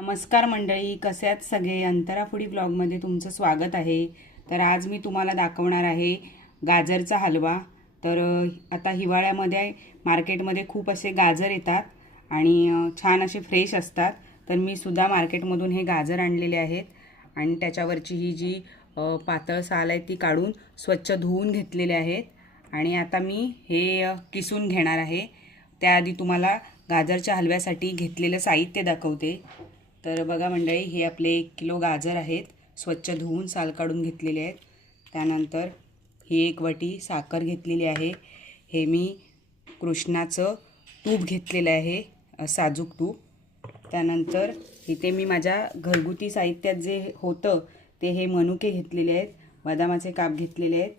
नमस्कार मंडळी, कसे आहात सगळे? अंतरा फूडी ब्लॉगमध्ये तुमचं स्वागत आहे. तर आज मी तुम्हाला दाखवणार आहे गाजरचा हलवा. तर आता हिवाळ्यामध्ये मार्केटमध्ये खूप असे गाजर येतात आणि छान असे फ्रेश असतात. तर मी सुद्धा मार्केटमधून हे गाजर आणलेले आहेत आणि त्याच्यावरची ही जी पातळ साल आहे ती काढून स्वच्छ धुवून घेतलेले आहेत आणि आता मी हे किसून घेणार आहे. त्याआधी तुम्हाला गाजरच्या हलव्यासाठी घेतलेलं साहित्य दाखवते. तर बघा मंडळी, हे आपले 1 किलो गाजर आहेत, स्वच्छ धुवून साल काढून घेतलेले आहेत. त्यानंतर ही 1 वाटी साखर घेतलेली आहे. हे मी कृष्णाचं तूप घेतलेलं आहे, साजूक तूप. त्यानंतर इथे मी माझ्या घरगुती साहित्यात जे होतं ते हे मनुके घेतलेले आहेत, बदामाचे काप घेतलेले आहेत,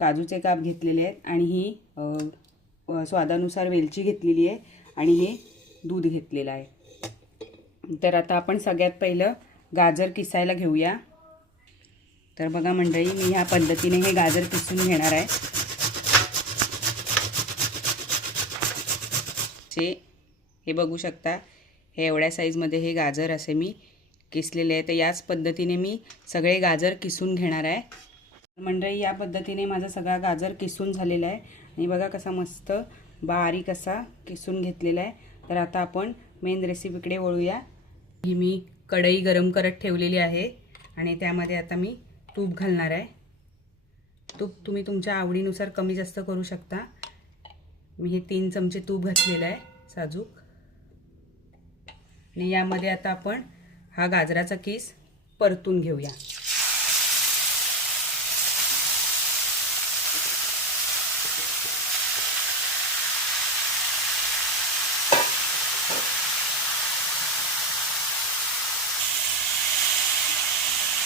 काजूचे काप घेतलेले आहेत आणि ही स्वादानुसार वेलची घेतलेली आहे आणि हे दूध घेतलेलं आहे. तर आता आपण सगळ्यात पहिलं गाजर किसायला घेऊया. तर बघा मंडळी, मी ह्या पद्धतीने हे गाजर किसून घेणार आहे. हे बघू शकता, हे एवढ्या साईजमध्ये हे गाजर असे मी किसलेले आहे. तर याच पद्धतीने मी सगळे गाजर किसून घेणार आहे. मंडळी, या पद्धतीने माझा सगळा गाजर किसून झालेला आहे आणि बघा कसा मस्त बारीक असा किसून घेतलेला आहे. तर आता आपण मेन रेसिपीकडे वळूया. ही मी कढई गरम करत ठेवलेली आहे आणि त्यामध्ये आता मी तूप घालणार आहे. तूप तुम्ही तुमच्या आवडीनुसार कमी जास्त करू शकता. मी हे 3 चमचे तूप घातलेलं आहे साजूक आणि यामध्ये आता आपण हा गाजराचा किस परतून घेऊया.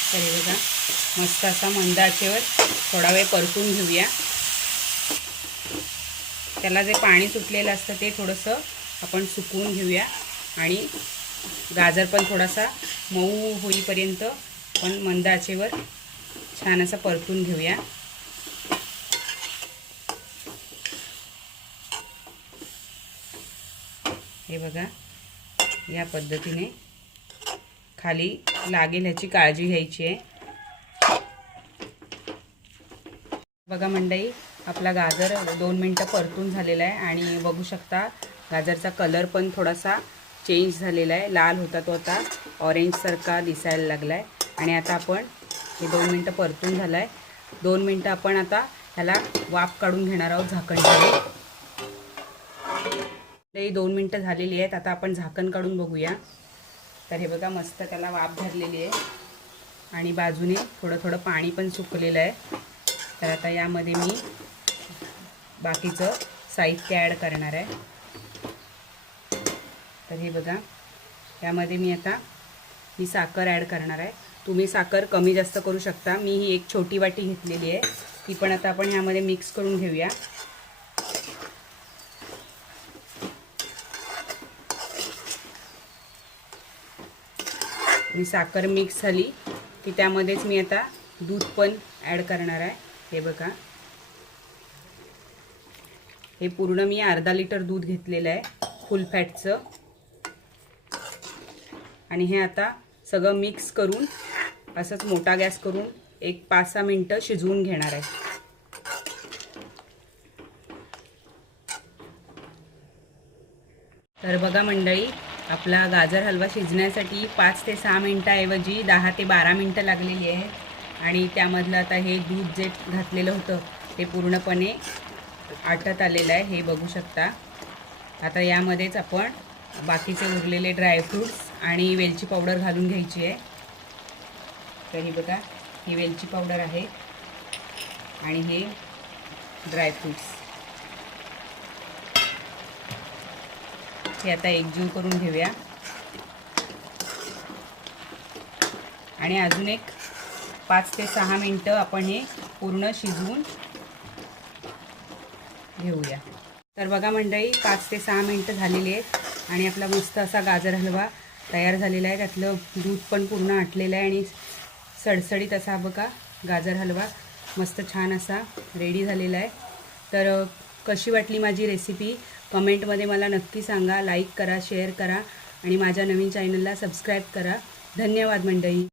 तर हे बघा, मस्त असा मंद आचेवर थोडा वेळ परतून घेऊया. त्याला जे पाणी सुटलेलं असतं ते थोडंसं आपण सुकवून घेऊया आणि गाजर पण थोडासा मऊ होईपर्यंत आपण मंद आचेवर छान असं परतून घेऊया. हे बघा, या पद्धतीने खाली लागेल ह्याची काळजी घ्यायची आहे. बघा मंडळी, आपला गाजर 2 मिनटं परतून झालेला आहे आणि बघू शकता गाजरचा कलर पण थोडासा चेंज झालेला आहे. लाल होता तो आता ऑरेंजसारखा दिसायला लागला आहे. आणि आता आपण हे 2 मिनटं परतून झालं आहे. 2 मिनटं आपण आता ह्याला वाफ काढून घेणार आहोत झाकण काढून. 2 मिनटं झालेली आहेत. आता आपण झाकण काढून बघूया. तर हे बघा, मस्त त्याला वाफ धरलेली आहे आणि बाजूने थोडं थोडं पाणी पण सुकलेलं आहे. तर आता यामध्ये मी बाकीचं साहित्य ॲड करणार आहे. तर हे बघा, यामध्ये मी साखर ॲड करणार आहे. तुम्ही साखर कमी जास्त करू शकता. मी ही 1 छोटी वाटी घेतलेली आहे, ती पण आता आपण ह्यामध्ये मिक्स करून घेऊया. मी साखर मिक्स झाली की त्यामध्येच मी आता दूध पण ॲड करणार आहे. हे बघा, हे पूर्ण मी अर्धा लिटर दूध घेतलेलं आहे फुल फॅटचं आणि हे आता सगळं मिक्स करून असंच मोठा गॅस करून एक 5-6 मिनटं शिजवून घेणार आहे. तर बघा मंडळी, आपला गाजर हलवा शिजण्यासाठी 5 ते 6 मिनटाऐवजी 10 ते 12 मिनटं लागलेली आहेत आणि त्यामधलं आता हे दूध जे घातलेलं होतं ते पूर्णपणे आटत आलेलं आहे, हे बघू शकता. आता यामध्येच आपण बाकीचे उरलेले ड्रायफ्रूट्स आणि वेलची पावडर घालून घ्यायची आहे. तर ही बघा, ही वेलची पावडर आहे आणि हे ड्रायफ्रूट्स हे आता एकजीव करून घेऊया आणि अजून एक 5 ते 6 मिनटं आपण हे पूर्ण शिजवून घेऊया. तर बघा मंडळी, 5 ते 6 मिनटं झालेली आहेत आणि आपला मस्त असा गाजर हलवा तयार झालेला आहे. त्यातलं दूध पण पूर्ण आटलेलं आहे आणि सडसडीत असा बघा गाजर हलवा मस्त छान असा रेडी झालेला आहे. तर कशी वाटली माझी रेसिपी कमेंटमध्ये मला नक्की सांगा. लाईक करा, शेअर करा आणि माझ्या नवीन चॅनलला सबस्क्राईब करा. धन्यवाद मंडळी.